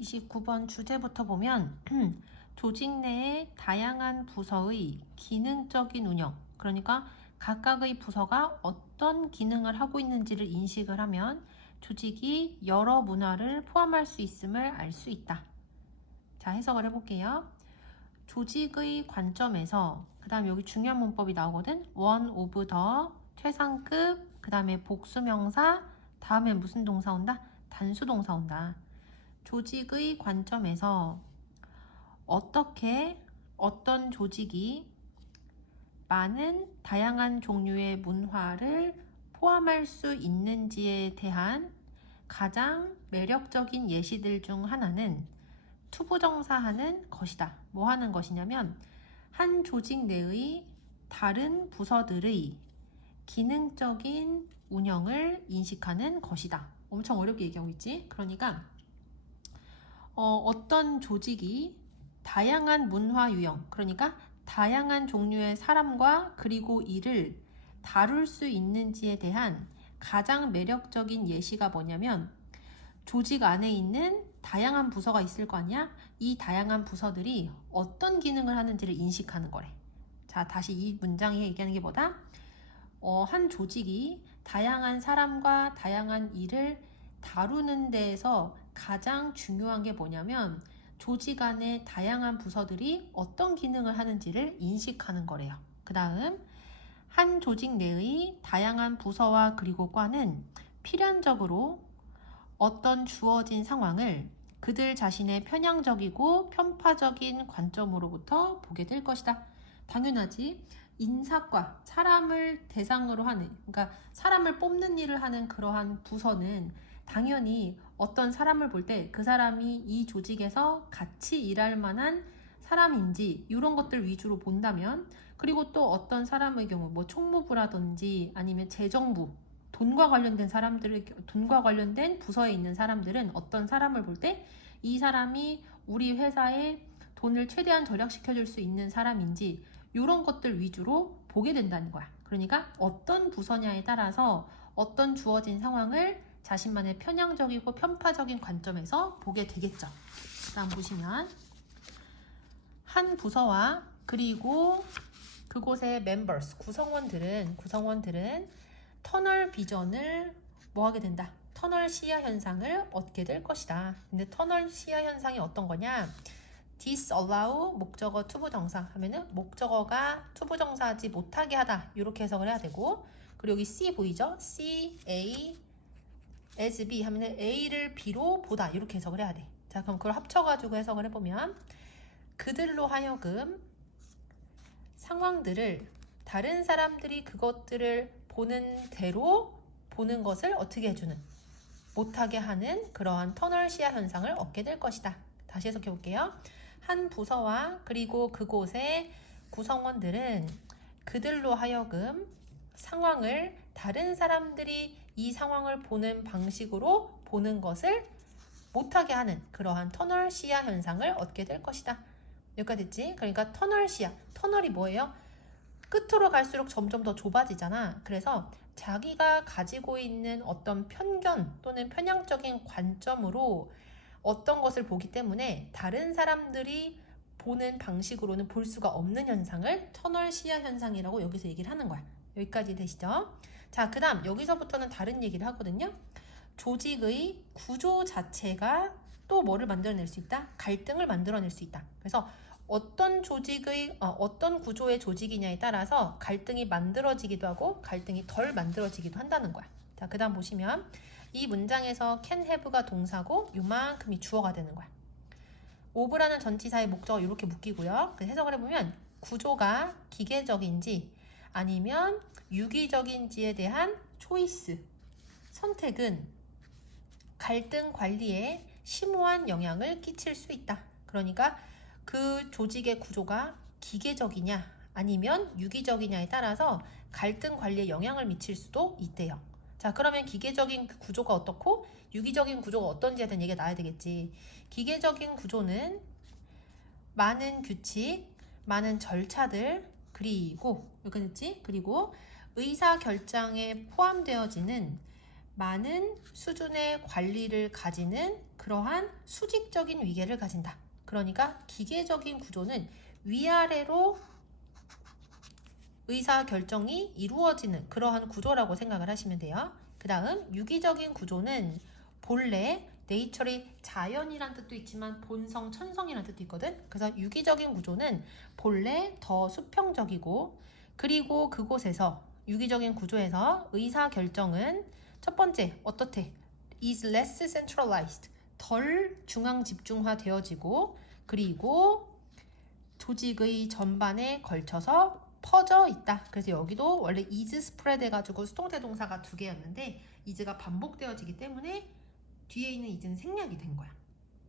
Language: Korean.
29번 주제부터 보면 조직 내의 다양한 부서의 기능적인 운영, 그러니까 각각의 부서가 어떤 기능을 하고 있는지를 인식을 하면 조직이 여러 문화를 포함할 수 있음을 알 수 있다. 자, 해석을 해볼게요. 조직의 관점에서 그 다음 여기 중요한 문법이 나오거든. 원 오브 더 최상급 그 다음에 복수명사 다음에 무슨 동사 온다? 단수 동사 온다. 조직의 관점에서 어떻게 어떤 조직이 많은 다양한 종류의 문화를 포함할 수 있는지에 대한 가장 매력적인 예시들 중 하나는 투부정사하는 것이다. 뭐 하는 것이냐면 한 조직 내의 다른 부서들의 기능적인 운영을 인식하는 것이다. 엄청 어렵게 얘기하고 있지? 그러니까 어, 어떤 조직이 다양한 문화 유형, 그러니까 다양한 종류의 사람과 그리고 일을 다룰 수 있는지에 대한 가장 매력적인 예시가 뭐냐면 조직 안에 있는 다양한 부서가 있을 거 아니야? 이 다양한 부서들이 어떤 기능을 하는지를 인식하는 거래. 자, 다시 이 문장이 얘기하는 게 뭐다? 어, 한 조직이 다양한 사람과 다양한 일을 다루는 데에서 가장 중요한 게 뭐냐면 조직 안에 다양한 부서들이 어떤 기능을 하는지를 인식하는 거래요. 그 다음, 한 조직 내의 다양한 부서와 그리고 과는 필연적으로 어떤 주어진 상황을 그들 자신의 편향적이고 편파적인 관점으로부터 보게 될 것이다. 당연하지. 인사과 사람을 대상으로 하는 그러니까 사람을 뽑는 일을 하는 그러한 부서는 당연히 어떤 사람을 볼 때 그 사람이 이 조직에서 같이 일할 만한 사람인지 이런 것들 위주로 본다면 그리고 또 어떤 사람의 경우 뭐 총무부라든지 아니면 재정부 돈과 관련된 사람들의 돈과 관련된 부서에 있는 사람들은 어떤 사람을 볼 때 이 사람이 우리 회사에 돈을 최대한 절약시켜 줄 수 있는 사람인지 이런 것들 위주로 보게 된다는 거야. 그러니까 어떤 부서냐에 따라서 어떤 주어진 상황을 자신만의 편향적이고 편파적인 관점에서 보게 되겠죠. 다음 보시면 한 부서와 그리고 그곳의 멤버스 구성원들은 구성원들은 터널 비전을 뭐 하게 된다. 터널 시야 현상을 얻게 될 것이다. 근데 터널 시야 현상이 어떤 거냐? disallow 목적어 투부 정사 하면은 목적어가 투부 정사하지 못하게 하다 이렇게 해석을 해야 되고 그리고 여기 C 보이죠? C, A, as B 하면은 A를 B로 보다 이렇게 해석을 해야 돼. 자 그럼 그걸 합쳐가지고 해석을 해보면 그들로 하여금 상황들을 다른 사람들이 그것들을 보는 대로 보는 것을 어떻게 해주는 못하게 하는 그러한 터널 시야 현상을 얻게 될 것이다. 다시 해석해 볼게요. 한 부서와 그리고 그곳의 구성원들은 그들로 하여금 상황을 다른 사람들이 이 상황을 보는 방식으로 보는 것을 못하게 하는 그러한 터널 시야 현상을 얻게 될 것이다. 여기까지 됐지? 그러니까 터널 시야. 터널이 뭐예요? 끝으로 갈수록 점점 더 좁아지잖아. 그래서 자기가 가지고 있는 어떤 편견 또는 편향적인 관점으로 어떤 것을 보기 때문에 다른 사람들이 보는 방식으로는 볼 수가 없는 현상을 터널 시야 현상이라고 여기서 얘기를 하는 거야. 여기까지 되시죠? 자, 그 다음 여기서부터는 다른 얘기를 하거든요. 조직의 구조 자체가 또 뭐를 만들어낼 수 있다? 갈등을 만들어낼 수 있다. 그래서 어떤 조직의 어, 떤 구조의 조직이냐에 따라서 갈등이 만들어지기도 하고 갈등이 덜 만들어지기도 한다는 거야. 자, 그다음 보시면 이 문장에서 can have가 동사고 요만큼이 주어가 되는 거야. 오브라는 전치사의 목적어 이렇게 묶이고요. 그 해석을 해보면 구조가 기계적인지 아니면 유기적인지에 대한 초이스 선택은 갈등 관리에 심오한 영향을 끼칠 수 있다. 그러니까 그 조직의 구조가 기계적이냐 아니면 유기적이냐에 따라서 갈등 관리에 영향을 미칠 수도 있대요. 자, 그러면 기계적인 그 구조가 어떻고 유기적인 구조가 어떤지에 대한 얘기가 나와야 되겠지. 기계적인 구조는 많은 규칙, 많은 절차들, 그리고 여기 있지? 그리고 의사 결정에 포함되어지는 많은 수준의 관리를 가지는 그러한 수직적인 위계를 가진다. 그러니까 기계적인 구조는 위아래로 의사 결정이 이루어지는 그러한 구조라고 생각을 하시면 돼요. 그 다음 유기적인 구조는 본래 네이처리 자연이란 뜻도 있지만 본성, 천성이란 뜻도 있거든. 그래서 유기적인 구조는 본래 더 수평적이고 그리고 그곳에서 유기적인 구조에서 의사 결정은 첫 번째 어떻게 is less centralized 덜 중앙 집중화 되어지고 그리고 조직의 전반에 걸쳐서 퍼져 있다. 그래서 여기도 원래 is spread 해가지고 수동태 동사가 두 개였는데 is가 반복되어지기 때문에 뒤에 있는 is는 생략이 된 거야.